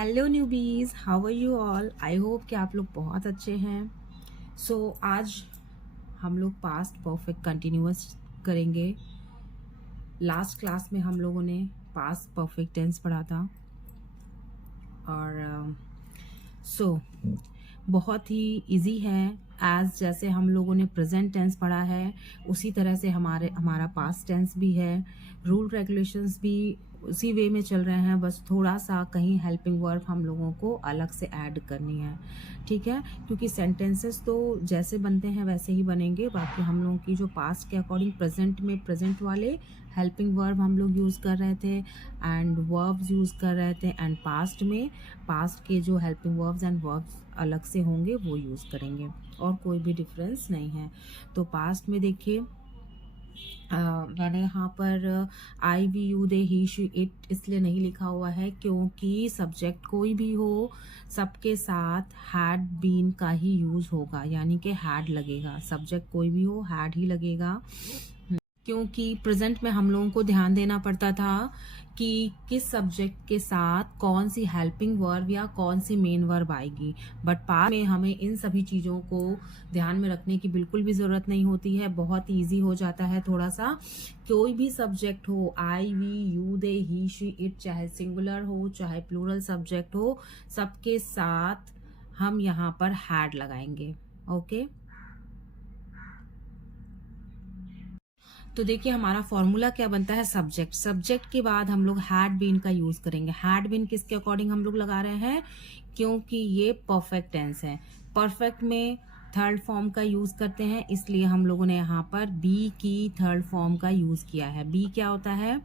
Hello newbies, how are you all. I hope कि आप लोग बहुत अच्छे हैं। आज हम लोग पास्ट परफेक्ट कंटिन्यूअस करेंगे। लास्ट क्लास में हम लोगों ने पास्ट परफेक्ट टेंस पढ़ा था और बहुत ही इजी है। जैसे हम लोगों ने प्रेजेंट टेंस पढ़ा है उसी तरह से हमारा पास्ट टेंस भी है। रूल रेगुलेशंस भी उसी वे में चल रहे हैं, बस थोड़ा सा कहीं हेल्पिंग वर्ब हम लोगों को अलग से ऐड करनी है, ठीक है। क्योंकि सेंटेंसेस तो जैसे बनते हैं वैसे ही बनेंगे। बाकी हम लोगों की जो पास्ट के अकॉर्डिंग प्रेजेंट में प्रेजेंट वाले हेल्पिंग वर्ब हम लोग यूज़ कर रहे थे एंड वर्ब्स यूज़ कर रहे थे, एंड पास्ट में पास्ट के जो हेल्पिंग वर्ब्स एंड वर्ब्स अलग से होंगे वो यूज़ करेंगे, और कोई भी डिफरेंस नहीं है। तो पास्ट में देखिए मैंने यहाँ पर I we you they he she it इसलिए नहीं लिखा हुआ है क्योंकि सब्जेक्ट कोई भी हो सबके साथ हैड बीन का ही यूज़ होगा, यानी कि हैड लगेगा। सब्जेक्ट कोई भी हो हैड ही लगेगा, क्योंकि प्रेजेंट में हम लोगों को ध्यान देना पड़ता था कि किस सब्जेक्ट के साथ कौन सी हेल्पिंग वर्ब या कौन सी मेन वर्ब आएगी। बट पास्ट में हमें इन सभी चीज़ों को ध्यान में रखने की बिल्कुल भी ज़रूरत नहीं होती है, बहुत ईजी हो जाता है थोड़ा सा। कोई भी सब्जेक्ट हो, I we you they he she it, चाहे सिंगुलर हो चाहे प्लूरल सब्जेक्ट हो, सबके साथ हम यहाँ पर हैड लगाएंगे। ओके, तो देखिए हमारा फॉर्मूला क्या बनता है। सब्जेक्ट के बाद हम लोग हैड बीन का यूज करेंगे। हैड बीन किसके अकॉर्डिंग हम लोग लगा रहे हैं, क्योंकि ये परफेक्ट टेंस है। परफेक्ट में थर्ड फॉर्म का यूज करते हैं, इसलिए हम लोगों ने यहाँ पर बी की थर्ड फॉर्म का यूज किया है। बी क्या होता है,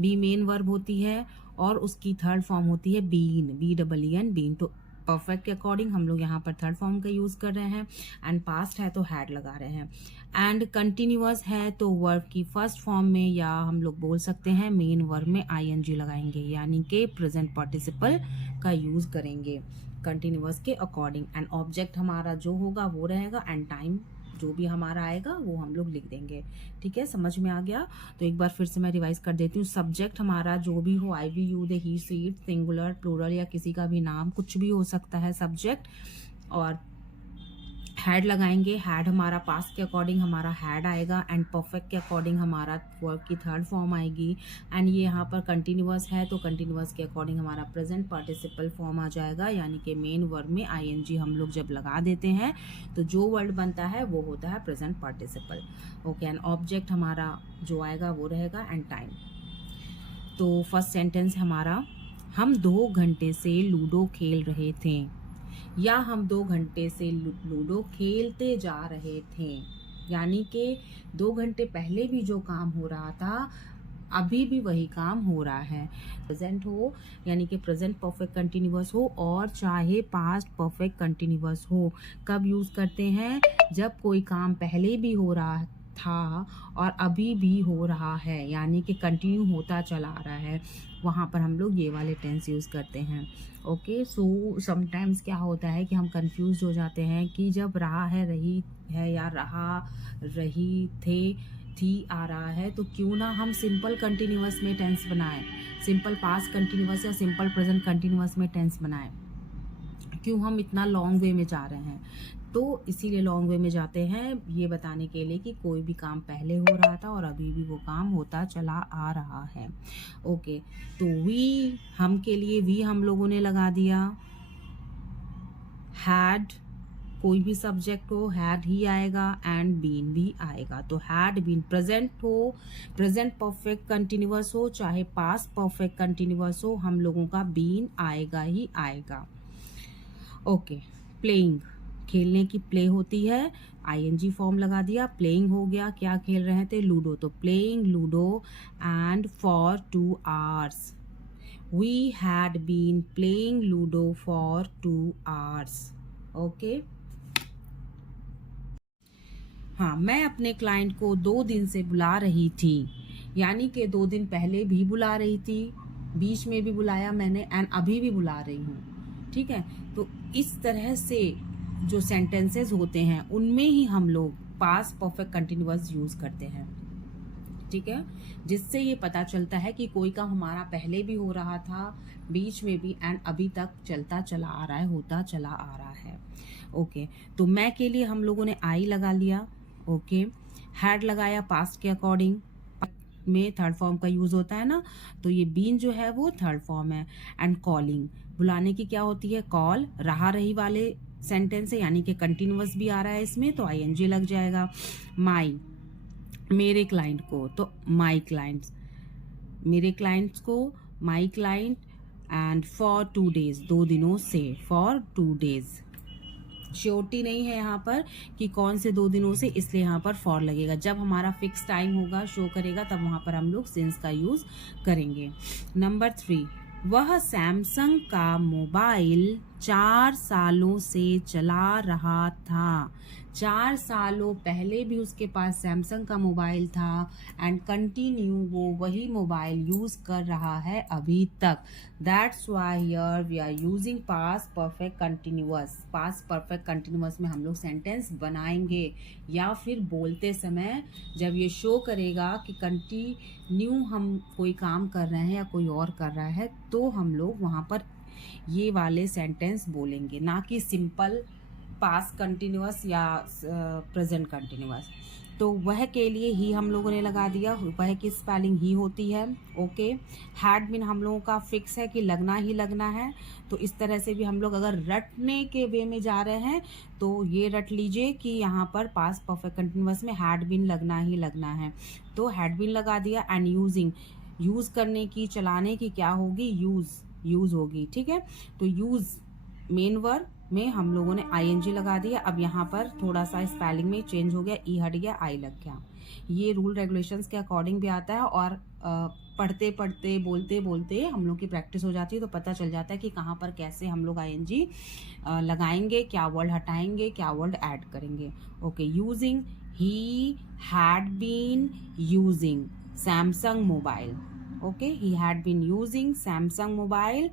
बी मेन वर्ब होती है और उसकी थर्ड फॉर्म होती है बीन, BEEN बीन। तो परफेक्ट के अकॉर्डिंग हम लोग यहाँ पर थर्ड फॉर्म का यूज कर रहे हैं, एंड पास्ट है तो हैड लगा रहे हैं। एंड कंटिन्यूअस है तो वर्ब की फर्स्ट फॉर्म में, या हम लोग बोल सकते हैं मेन वर्ब में ING लगाएंगे, यानी कि प्रेजेंट पार्टिसिपल का यूज करेंगे कंटिन्यूअस के अकॉर्डिंग। एंड ऑब्जेक्ट हमारा जो होगा वो रहेगा, एंड टाइम जो भी हमारा आएगा वो हम लोग लिख देंगे। ठीक है, समझ में आ गया। तो एक बार फिर से मैं रिवाइज कर देती हूँ। सब्जेक्ट हमारा जो भी हो, I we you they he she it, singular plural या किसी का भी नाम कुछ भी हो सकता है सब्जेक्ट, और हैड लगाएंगे। हैड हमारा पास्ट के अकॉर्डिंग हमारा हैड आएगा, एंड परफेक्ट के अकॉर्डिंग हमारा वर्ब की थर्ड फॉर्म आएगी। एंड ये यहाँ पर कंटिन्यूअस है तो कंटिन्यूअस के अकॉर्डिंग हमारा प्रेजेंट पार्टिसिपल फॉर्म आ जाएगा, यानी कि मेन वर्ब में ING हम लोग जब लगा देते हैं तो जो वर्ड बनता है वो होता है present participle. Okay, and object हमारा जो आएगा वो रहेगा, एंड टाइम। तो फर्स्ट सेंटेंस हमारा, हम 2 घंटे से लूडो खेल रहे थे, या हम 2 घंटे से लूडो खेलते जा रहे थे, यानी कि 2 घंटे पहले भी जो काम हो रहा था अभी भी वही काम हो रहा है। प्रेजेंट हो यानी कि प्रेजेंट परफेक्ट कंटिन्यूअस हो, और चाहे पास्ट परफेक्ट कंटिन्यूअस हो। कब यूज करते हैं, जब कोई काम पहले भी हो रहा था और अभी भी हो रहा है, यानी कि कंटिन्यू होता चला आ रहा है, वहाँ पर हम लोग ये वाले टेंस यूज़ करते हैं। ओके, सो समटाइम्स क्या होता है कि हम कंफ्यूज हो जाते हैं कि जब रहा है, रही है, या रहा, रही, थे, थी आ रहा है, तो क्यों ना हम सिंपल कंटिन्यूअस में टेंस बनाएं, सिंपल पास्ट कंटिन्यूअस या सिंपल प्रेजेंट कंटिन्यूअस में टेंस बनाएं। क्यों हम इतना लॉन्ग वे में जा रहे हैं, तो इसीलिए लॉन्ग वे में जाते हैं ये बताने के लिए कि कोई भी काम पहले हो रहा था और अभी भी वो काम होता चला आ रहा है। ओके, तो वी, हम के लिए वी हम लोगों ने लगा दिया। हैड, कोई भी सब्जेक्ट हो हैड ही आएगा, एंड बीन भी आएगा। तो हैड बीन प्रेजेंट हो, प्रेजेंट परफेक्ट कंटिन्यूअस हो, चाहे पास्ट परफेक्ट कंटिन्यूअस हो, हम लोगों का बीन आएगा ही आएगा। ओके, प्लेइंग, खेलने की प्ले होती है, ING फॉर्म लगा दिया, प्लेइंग हो गया। क्या खेल रहे थे, लूडो, तो playing ludo and for 2 hours, we had been playing ludo for 2 hours। Okay, हाँ, मैं अपने क्लाइंट को 2 दिन से बुला रही थी, यानी कि 2 दिन पहले भी बुला रही थी, बीच में भी बुलाया मैंने, एंड अभी भी बुला रही हूँ। ठीक है, तो इस तरह से जो सेंटेंसेस होते हैं उनमें ही हम लोग पास्ट परफेक्ट कंटिन्यूअस यूज करते हैं। ठीक है, जिससे ये पता चलता है कि कोई काम हमारा पहले भी हो रहा था, बीच में भी, एंड अभी तक चलता चला आ रहा है, होता चला आ रहा है। ओके, तो मैं के लिए हम लोगों ने आई लगा लिया। ओके, हैड लगाया पास्ट के अकॉर्डिंग, में थर्ड फॉर्म का यूज होता है ना, तो ये बीन जो है वो थर्ड फॉर्म है। एंड कॉलिंग, बुलाने की क्या होती है? कॉल। रहा रही वाले सेंटेंस है, यानी कि कंटिन्यूअस भी आ रहा है इसमें, तो आईएनजी लग जाएगा। माई, मेरे क्लाइंट को, तो माई क्लाइंट्स, मेरे क्लाइंट्स को my client. And for 2 days, 2 दिनों से, फॉर 2 days। श्योरिटी नहीं है यहाँ पर कि कौन से 2 दिनों से, इसलिए यहाँ पर फॉर लगेगा। जब हमारा फिक्स टाइम होगा, शो करेगा, तब वहां पर हम लोग सिंस का यूज करेंगे। नंबर 3, वह सैमसंग का मोबाइल 4 सालों से चला रहा था। 4 सालों पहले भी उसके पास सैमसंग का मोबाइल था, एंड कंटिन्यू वो वही मोबाइल यूज कर रहा है अभी तक। That's why here we are using past perfect continuous. Past perfect continuous में हम लोग सेंटेंस बनाएंगे, या फिर बोलते समय जब ये शो करेगा कि कंटिन्यू हम कोई काम कर रहे हैं या कोई और कर रहा है, तो हम लोग वहाँ पर ये वाले सेंटेंस बोलेंगे, ना कि सिंपल पास्ट कंटिन्यूअस या प्रेजेंट कंटिन्यूअस। तो वह के लिए ही हम लोगों ने लगा दिया, वह की स्पेलिंग ही होती है। ओके, हैड बीन हम लोगों का फिक्स है कि लगना ही लगना है, तो इस तरह से भी हम लोग अगर रटने के वे में जा रहे हैं तो ये रट लीजिए कि यहाँ पर पास्ट परफेक्ट कंटिन्यूअस में हैड बीन लगना ही लगना है। तो हैड बीन लगा दिया। एंड यूजिंग, यूज करने की, चलाने की क्या होगी? यूज होगी। ठीक है, तो यूज मेन वर्ब में हम लोगों ने आईएनजी लगा दिया। अब यहाँ पर थोड़ा सा स्पेलिंग में चेंज हो गया, ई हट गया, आई लग गया। ये रूल रेगुलेशंस के अकॉर्डिंग भी आता है, और पढ़ते पढ़ते बोलते बोलते हम लोग की प्रैक्टिस हो जाती है, तो पता चल जाता है कि कहाँ पर कैसे हम लोग आईएनजी लगाएंगे, क्या वर्ड हटाएंगे, क्या वर्ड ऐड करेंगे। Okay, using, he had been using Samsung mobile. Okay, he had been using Samsung mobile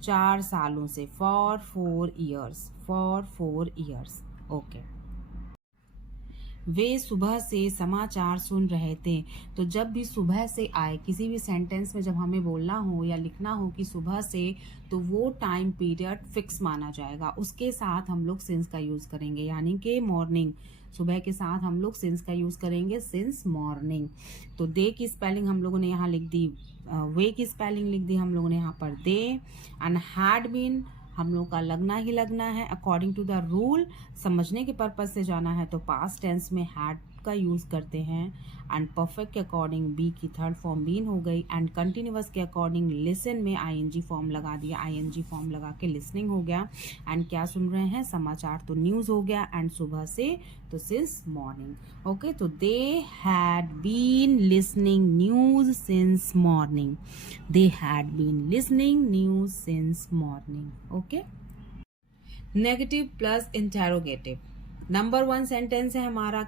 4 सालों से, for 4 years, for 4 years। Okay, वे सुबह से समाचार सुन रहे थे। तो जब भी सुबह से आए, किसी भी सेंटेंस में जब हमें बोलना हो या लिखना हो कि सुबह से, तो वो टाइम पीरियड फिक्स माना जाएगा, उसके साथ हम लोग सिंस का यूज करेंगे, यानी कि मॉर्निंग। सुबह के साथ हम लोग सिंस का यूज करेंगे, सिंस मॉर्निंग। तो दे की स्पेलिंग हम लोगों ने यहाँ लिख दी, वे की स्पेलिंग लिख दी हम लोगों ने यहाँ पर दे। एंड हैड बीन हम लोग का लगना ही लगना है अकॉर्डिंग टू द रूल। समझने के पर्पज से जाना है तो पास्ट टेंस में हैड का यूज करते हैं। एंड परफेक्ट के अकॉर्डिंग बी की थर्ड फॉर्म बीन हो गई। एंड कंटिन्यूअस के अकॉर्डिंग लिसन में आईएनजी फॉर्म लगा दिया, आईएनजी फॉर्म लगा के लिसनिंग हो गया। एंड क्या सुन रहे हैं? समाचार, तो न्यूज हो गया। एंड सुबह से तो सिंस मॉर्निंग। ओके, तो they had been listening news since morning, they had been listening news since morning. Okay, negative plus interrogative. Number 1 sentence है हमारा,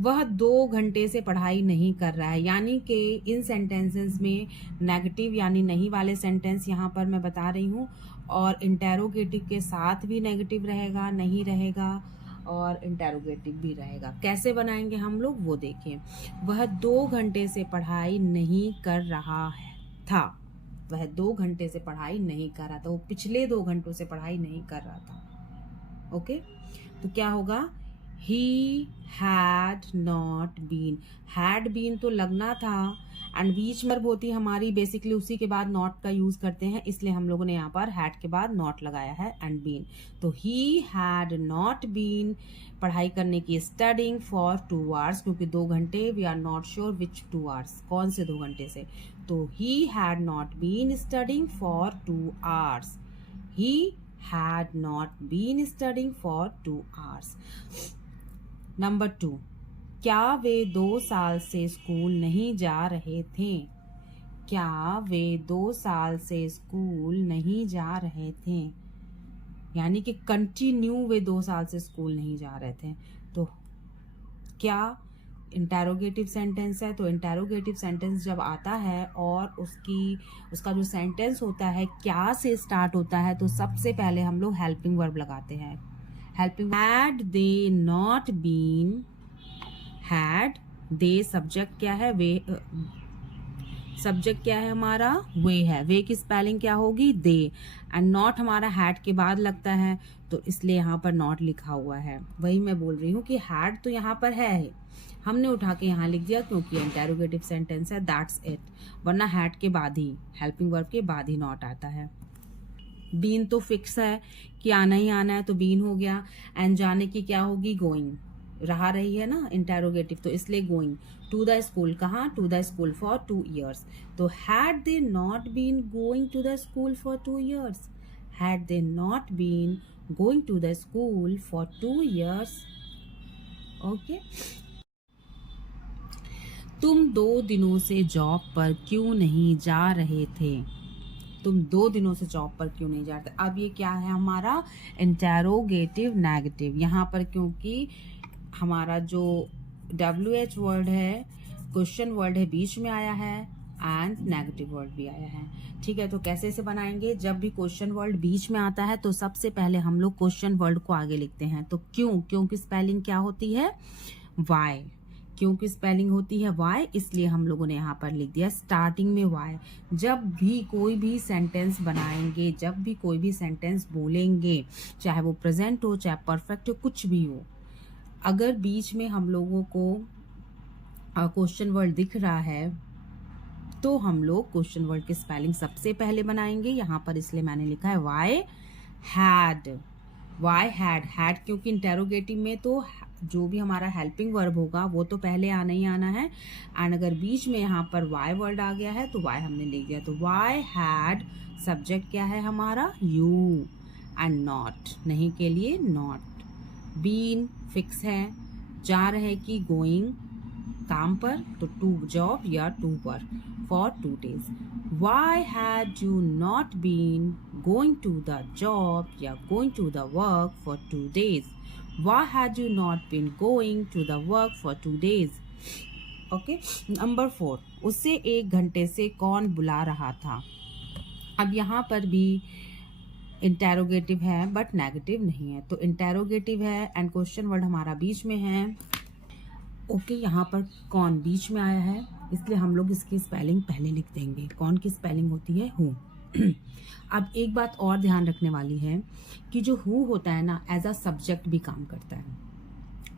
वह 2 घंटे से पढ़ाई नहीं कर रहा है, यानी कि इन सेंटेंसेस में नेगेटिव यानी नहीं वाले सेंटेंस यहाँ पर मैं बता रही हूँ, और इंटेरोगेटिव के साथ भी नेगेटिव रहेगा, नहीं रहेगा, और इंटेरोगेटिव भी रहेगा। कैसे बनाएंगे हम लोग वो देखिए। वह 2 घंटे से पढ़ाई नहीं कर रहा था, वह 2 घंटे से पढ़ाई नहीं कर रहा था, वो पिछले 2 घंटों से पढ़ाई नहीं कर रहा था। ओके, तो क्या होगा? He had not been, had been तो लगना था, एंड बीच में वर्ब होती है हमारी, बेसिकली उसी के बाद नॉट का यूज करते हैं, इसलिए हम लोगों ने यहाँ पर had के बाद नॉट लगाया है, एंड बीन। तो he had not been पढ़ाई करने की, स्टडिंग फॉर 2 hours, क्योंकि 2 घंटे, we are not sure which 2 hours, कौन से 2 घंटे से। तो he had not been studying for 2 hours, he had not been studying for 2 hours। Number 2, क्या वे 2 साल से स्कूल नहीं जा रहे थे? क्या वे 2 साल से स्कूल नहीं जा रहे थे, यानी कि कंटिन्यू वे 2 साल से स्कूल नहीं जा रहे थे। तो क्या इंटेरोगेटिव सेंटेंस है, तो इंटेरोगेटिव सेंटेंस जब आता है और उसका जो सेंटेंस होता है क्या से स्टार्ट होता है, तो सबसे पहले हम लोग हेल्पिंग वर्ब लगाते हैं। Helping, had they not been, had they subject क्या है, वे सब्जेक्ट क्या है हमारा, वे है, वे की स्पेलिंग क्या होगी, दे। एंड नॉट हमारा हैड के बाद लगता है, तो इसलिए यहाँ पर नॉट लिखा हुआ है। वही मैं बोल रही हूँ कि हैड तो यहाँ पर है, हमने उठा के यहाँ लिख दिया क्योंकि इंटेरोगेटिव सेंटेंस है, दैट्स इट। वरना हैड के बाद ही, हेल्पिंग वर्ब के बाद ही नॉट आता है। बीन तो फिक्स है कि आना ही आना है, तो बीन हो गया। एंड जाने की क्या होगी, गोइंग, रहा रही है ना इंटेरोगेटिव, तो इसलिए गोइंग टू द स्कूल। कहाँ, to the school for 2 years। तो had they not been going to the school for 2 years, had they not been going to the school for 2 years। Okay. तुम 2 दिनों से job पर क्यों नहीं जा रहे थे, तुम 2 दिनों से जॉब पर क्यों नहीं जाते। अब ये क्या है हमारा, इंटेरोगेटिव नेगेटिव। यहाँ पर क्योंकि हमारा जो WH वर्ड है, क्वेश्चन वर्ड है, बीच में आया है, एंड नेगेटिव वर्ड भी आया है। ठीक है, तो कैसे से बनाएंगे, जब भी क्वेश्चन वर्ड बीच में आता है तो सबसे पहले हम लोग क्वेश्चन वर्ड को आगे लिखते हैं। तो क्यों की स्पेलिंग क्या होती है, वाई। क्यों की स्पेलिंग होती है वाई, इसलिए हम लोगों ने यहाँ पर लिख दिया स्टार्टिंग में वाई। जब भी कोई भी सेंटेंस बनाएंगे, जब भी कोई भी सेंटेंस बोलेंगे, चाहे वो प्रेजेंट हो, चाहे परफेक्ट हो, कुछ भी हो, अगर बीच में हम लोगों को क्वेश्चन वर्ड दिख रहा है तो हम लोग क्वेश्चन वर्ड की स्पेलिंग सबसे पहले बनाएंगे। यहाँ पर इसलिए मैंने लिखा है why had, why had. Had क्योंकि इंटेरोगेटिव में तो जो भी हमारा हेल्पिंग वर्ब होगा वो तो पहले आना ही आना है, एंड अगर बीच में यहाँ पर वाई वर्ड आ गया है तो वाई हमने लिख दिया। तो वाई हैड, सब्जेक्ट क्या है हमारा, यू, एंड नॉट, नहीं के लिए नॉट। बीन फिक्स है, जा रहे कि गोइंग, काम पर, तो टू जॉब या to work, for 2 days। Why had you not been going to the job या going to the work for 2 days। Why had you not been going to the work for 2 days? Okay. Number 4, उससे 1 घंटे से कौन बुला रहा था। अब यहाँ पर भी इंटेरोगेटिव है बट नेगेटिव नहीं है, तो इंटेरोगेटिव है एंड क्वेश्चन वर्ड हमारा बीच में है। ओके, यहाँ पर कौन बीच में आया है, इसलिए हम लोग इसकी स्पेलिंग पहले लिख देंगे। कौन की स्पेलिंग होती है, हु। अब एक बात और ध्यान रखने वाली है कि जो हु होता है ना, एज अ सब्जेक्ट भी काम करता है।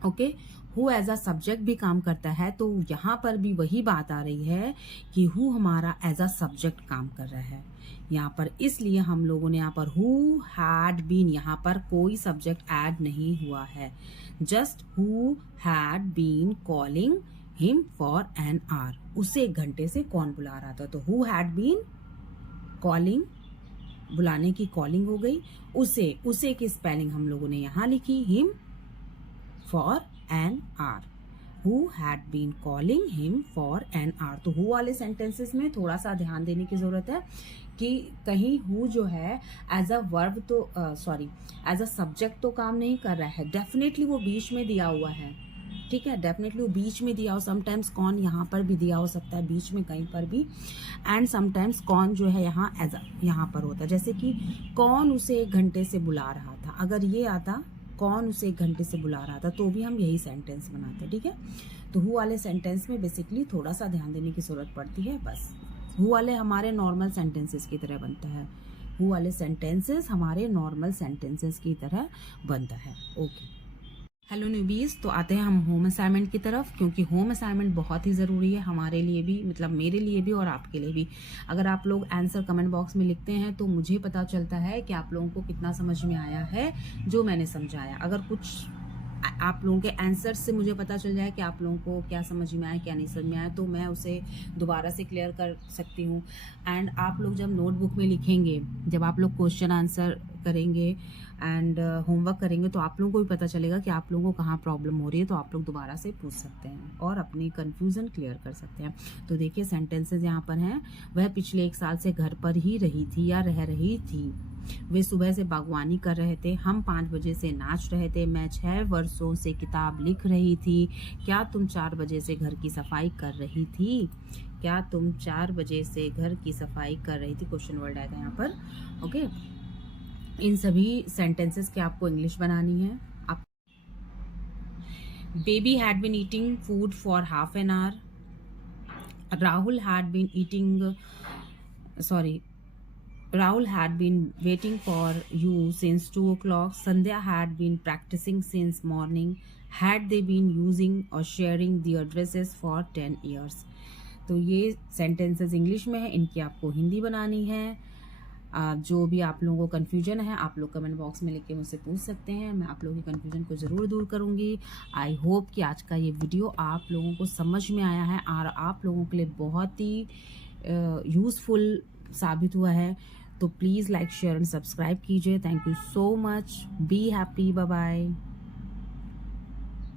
Okay, who as a subject भी काम करता है, तो यहाँ पर भी वही बात आ रही है कि हु हमारा एज अ सब्जेक्ट काम कर रहा है यहाँ पर, इसलिए हम लोगों ने यहाँ पर हु हैड बीन, यहाँ पर कोई सब्जेक्ट ऐड नहीं हुआ है, just who had been calling him for an hour. उसे 1 घंटे से कौन बुला रहा था, तो हु हैड बीन कॉलिंग, बुलाने की कॉलिंग हो गई। उसे की स्पेलिंग हम लोगों ने यहाँ लिखी, him for an hour. Who had been calling him for an hour. तो हु वाले सेंटेंसेस में थोड़ा सा ध्यान देने की जरूरत है कि कहीं हु जो है एज अ वर्ब तो एज अ सब्जेक्ट तो काम नहीं कर रहा है, डेफिनेटली वो बीच में दिया हुआ है। ठीक है, डेफिनेटली वो बीच में दिया हो, समटाइम्स कौन यहाँ पर भी दिया हो सकता है, बीच में कहीं पर भी, एंड समटाइम्स कौन जो है यहाँ एज यहाँ पर होता है। जैसे कि कौन उसे 1 घंटे से बुला रहा था, अगर ये आता कौन उसे 1 घंटे से बुला रहा था तो भी हम यही सेंटेंस बनाते। ठीक है, तो हु वाले सेंटेंस में बेसिकली थोड़ा सा ध्यान देने की जरूरत पड़ती है बस। हु वाले हमारे नॉर्मल सेंटेंसेस की तरह बनता है, हु वाले सेंटेंसेस हमारे नॉर्मल सेंटेंसेस की तरह बनता है। ओके, हेलो न्यूबीज, तो आते हैं हम होम असाइनमेंट की तरफ, क्योंकि होम असाइनमेंट बहुत ही ज़रूरी है हमारे लिए भी, मतलब मेरे लिए भी और आपके लिए भी। अगर आप लोग आंसर कमेंट बॉक्स में लिखते हैं तो मुझे पता चलता है कि आप लोगों को कितना समझ में आया है जो मैंने समझाया। अगर कुछ आप लोगों के आंसर से मुझे पता चल जाए कि आप लोगों को क्या समझ में आया क्या नहीं समझ में आया, तो मैं उसे दोबारा से क्लियर कर सकती हूँ। एंड आप लोग जब नोटबुक में लिखेंगे, जब आप लोग क्वेश्चन आंसर करेंगे एंड होमवर्क करेंगे, तो आप लोगों को भी पता चलेगा कि आप लोगों को कहाँ प्रॉब्लम हो रही है, तो आप लोग दोबारा से पूछ सकते हैं और अपनी कन्फ्यूज़न क्लियर कर सकते हैं। तो देखिए सेंटेंसेस यहाँ पर हैं, वह पिछले 1 साल से घर पर ही रही थी या रह रही थी, वे सुबह से बागवानी कर रहे थे, हम 5 बजे से नाच रहे थे, मैं 6 वर्षों से किताब लिख रही थी, क्या तुम 4 बजे से घर की सफाई कर रही थी, क्या तुम 4 बजे से घर की सफाई कर रही थी, क्वेश्चन वर्ड आएगा यहाँ पर। ओके, इन सभी सेंटेंसेस की आपको इंग्लिश बनानी है। आप Baby had been eating food for half an hour. Rahul had been eating, sorry, Rahul had been waiting for you since 2 o'clock. Sandhya had been practicing since morning. Had they been using or sharing the addresses for 10 years? तो ये sentences English में है, इनकी आपको हिंदी बनानी है। जो भी आप लोगों को कन्फ्यूजन है आप लोग कमेंट बॉक्स में लिख के मुझसे पूछ सकते हैं, मैं आप लोगों की कन्फ्यूजन को ज़रूर दूर करूँगी। आई होप कि आज का ये वीडियो आप लोगों को समझ में आया है और आप लोगों के लिए बहुत ही यूज़फुल साबित हुआ है। तो please like share and subscribe कीजिए। Thank you so much. Be happy. Bye bye.